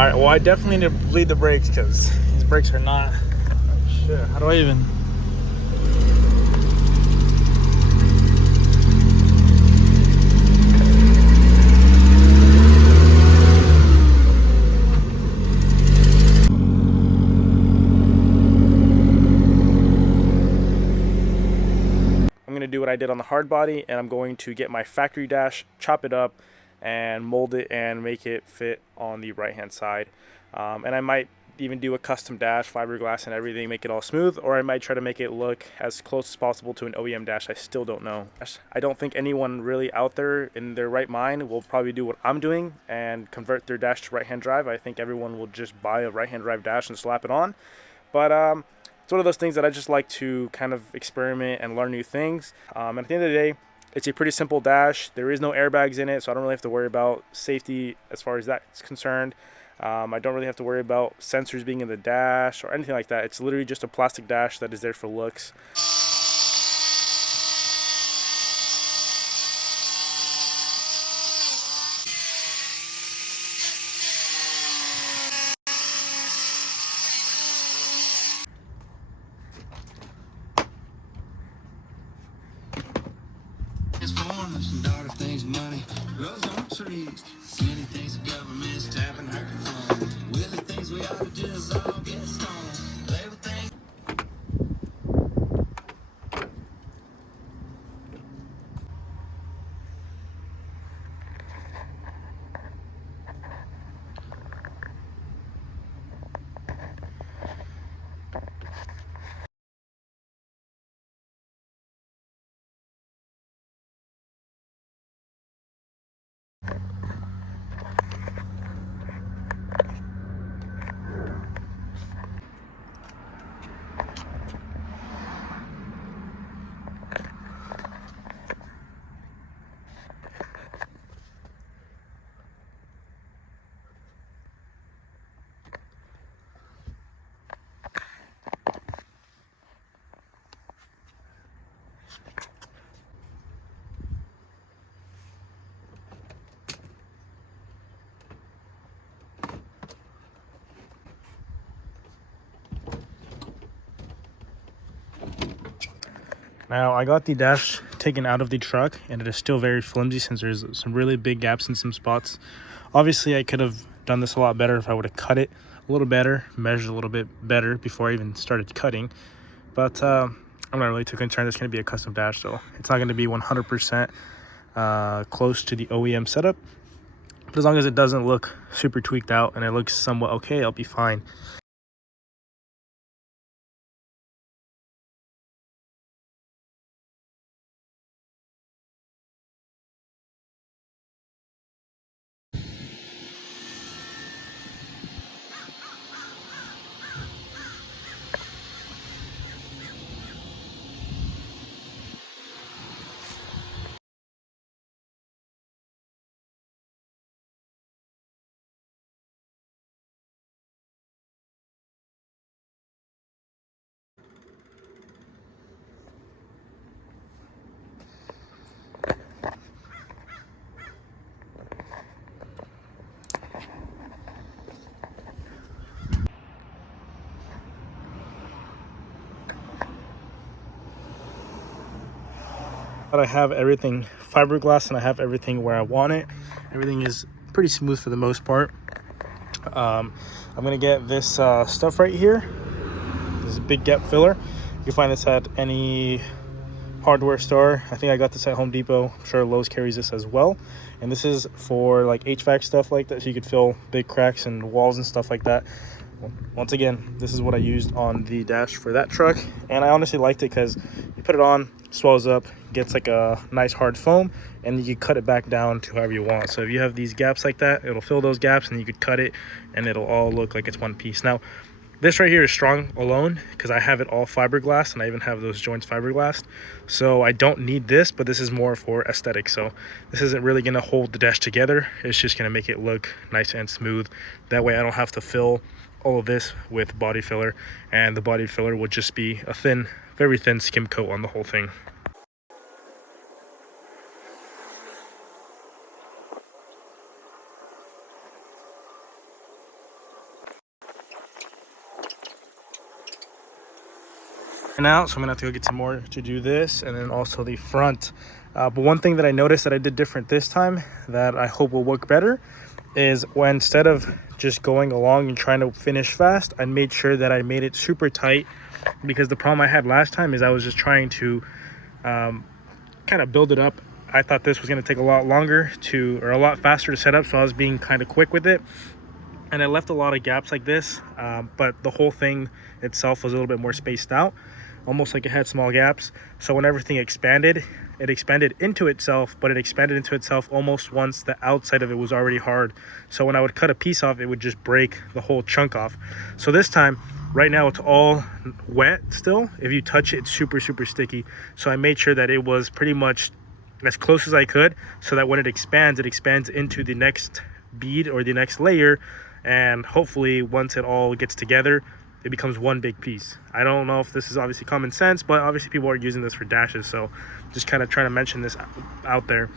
Alright, well I definitely need to bleed the brakes because these brakes are not... Oh shit, how do I even... I'm going to do what I did on the hard body, and I'm going to get my factory dash, chop it up, and mold it and make it fit on the right hand side. And I might even do a custom dash, fiberglass and everything, make it all smooth, or I might try to make it look as close as possible to an OEM dash. I still don't know. I don't think anyone really out there in their right mind will probably do what I'm doing and convert their dash to right hand drive. I think everyone will just buy a right hand drive dash and slap it on. But it's one of those things that I just like to kind of experiment and learn new things. And at the end of the day, it's a pretty simple dash. There is no airbags in it, so I don't really have to worry about safety as far as that's concerned. I don't really have to worry about sensors being in the dash or anything like that. It's literally just a plastic dash that is there for looks. Things money grows on trees. Many things the government's tapping her phone. Really things we ought to do is all get stoned. Play with things. Now I got the dash taken out of the truck and it is still very flimsy since there's some really big gaps in some spots. Obviously I could have done this a lot better if I would have cut it a little better, measured a little bit better before I even started cutting. But I'm not really too concerned. It's going to be a custom dash, so it's not going to be 100% close to the OEM setup. But as long as it doesn't look super tweaked out and it looks somewhat okay, I'll be fine. But I have everything fiberglass and I have everything where I want it. Everything is pretty smooth for the most part. I'm gonna get this stuff right here. This is a big gap filler. You can find this at any hardware store. I think I got this at Home Depot. I'm sure Lowe's carries this as well. And this is for like HVAC stuff like that, so you could fill big cracks in walls and stuff like that. Once again, this is what I used on the dash for that truck, and I honestly liked it because you put it on, swells up, gets like a nice hard foam, and you can cut it back down to however you want. So if you have these gaps like that, it'll fill those gaps and you could cut it and it'll all look like it's one piece. Now this right here is strong alone because I have it all fiberglass and I even have those joints fiberglass, so I don't need this, but this is more for aesthetics. So this isn't really going to hold the dash together. It's just going to make it look nice and smooth. That way I don't have to fill all of this with body filler, and the body filler would just be a thin, very thin skim coat on the whole thing. out, so I'm gonna have to go get some more to do this, and then also the front. But one thing that I noticed that I did different this time that I hope will work better is when, instead of just going along and trying to finish fast, I made sure that I made it super tight, because the problem I had last time is I was just trying to kind of build it up. I thought this was going to take a lot longer or a lot faster to set up, so I was being kind of quick with it, and I left a lot of gaps like this, but the whole thing itself was a little bit more spaced out, almost like it had small gaps. So when everything expanded, it expanded into itself, but it expanded into itself almost once the outside of it was already hard. So when I would cut a piece off, it would just break the whole chunk off. So this time, right now, it's all wet still. If you touch it, it's super, super sticky. So I made sure that it was pretty much as close as I could, so that when it expands into the next bead or the next layer, and hopefully once it all gets together, it becomes one big piece. I don't know if this is obviously common sense, but obviously people are using this for dashes, so just kind of trying to mention this out there.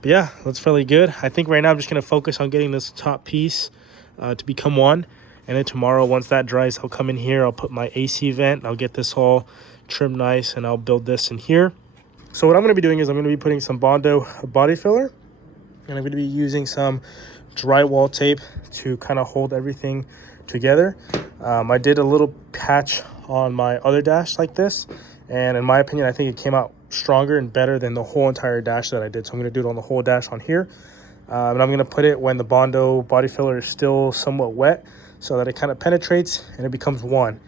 But yeah, that's fairly good. I think right now I'm just going to focus on getting this top piece to become one. And then tomorrow, once that dries, I'll come in here, I'll put my AC vent, I'll get this all trimmed nice, and I'll build this in here. So what I'm going to be doing is I'm going to be putting some Bondo body filler, and I'm going to be using some drywall tape to kind of hold everything together. I did a little patch on my other dash like this, and in my opinion, I think it came out stronger and better than the whole entire dash that I did. So I'm going to do it on the whole dash on here, and I'm going to put it when the Bondo body filler is still somewhat wet, so that it kind of penetrates and it becomes one.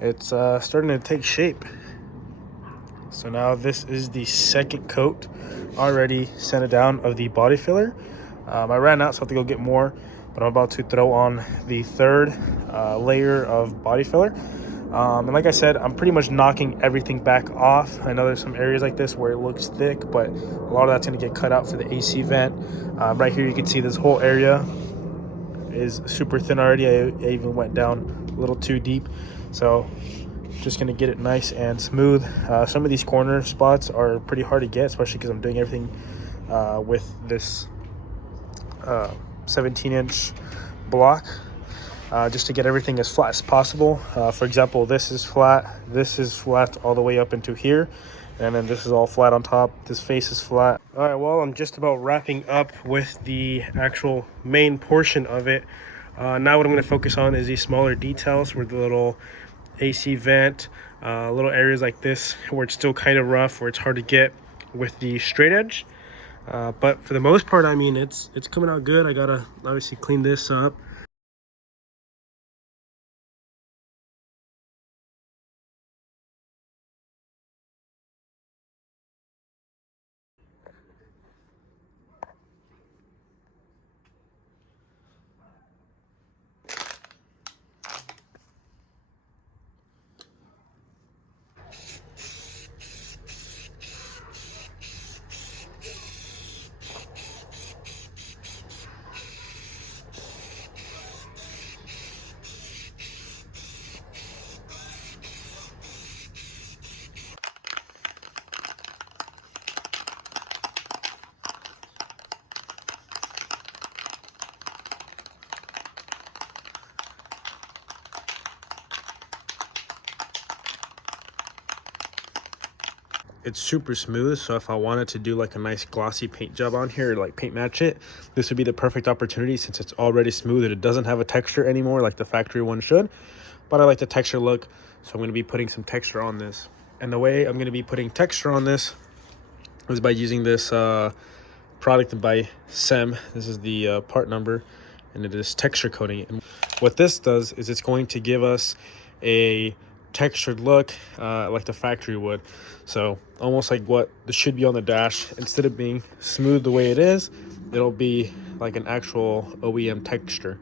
It's starting to take shape. So now this is the second coat already sent it down of the body filler. I ran out, so I have to go get more, but I'm about to throw on the third layer of body filler. And like I said, I'm pretty much knocking everything back off. I know there's some areas like this where it looks thick, but a lot of that's going to get cut out for the AC vent. Right here you can see this whole area is super thin already. I even went down a little too deep, so just gonna get it nice and smooth. Some of these corner spots are pretty hard to get, especially because I'm doing everything with this 17-inch block, just to get everything as flat as possible. For example, this is flat all the way up into here, and then this is all flat on top. This face is flat. All right, well, I'm just about wrapping up with the actual main portion of it. Now what I'm going to focus on is these smaller details, where the little AC vent, little areas like this where it's still kind of rough, where it's hard to get with the straight edge. But for the most part, I mean, it's coming out good. I gotta obviously clean this up. It's super smooth, so if I wanted to do like a nice glossy paint job on here, like paint match it, this would be the perfect opportunity, since it's already smooth and it doesn't have a texture anymore like the factory one should. But I like the texture look, so I'm going to be putting some texture on this. And the way I'm going to be putting texture on this is by using this product by Sem. This is the part number, and it is texture coating. And what this does is it's going to give us a textured look, like the factory would. So almost like what this should be on the dash. Instead of being smooth the way it is, it'll be like an actual OEM texture.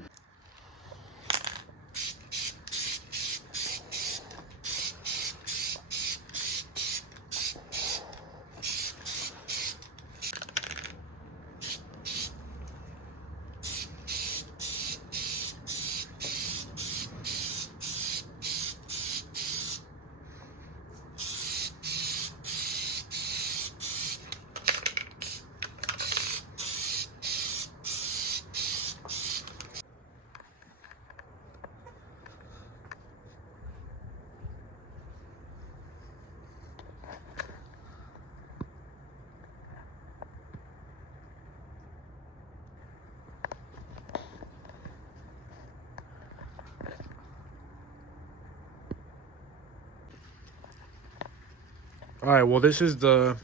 All right, well, this is the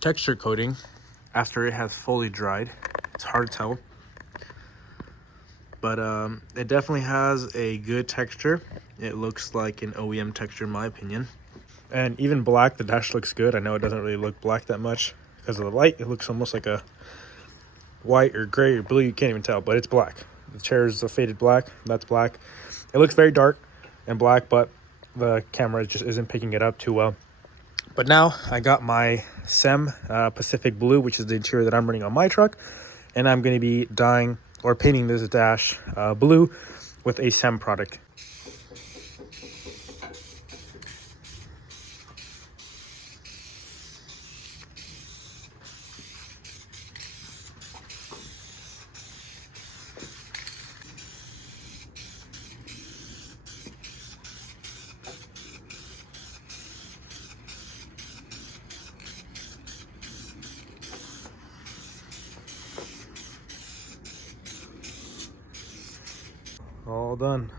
texture coating after it has fully dried. It's hard to tell, but it definitely has a good texture. It looks like an OEM texture in my opinion. And even black, the dash looks good. I know it doesn't really look black that much because of the light. It looks almost like a white or gray or blue. You can't even tell, but it's black. The chair is a faded black. That's black. It looks very dark and black, but the camera just isn't picking it up too well. But now I got my SEM Pacific Blue, which is the interior that I'm running on my truck. And I'm going to be dyeing or painting this dash blue with a SEM product. All done.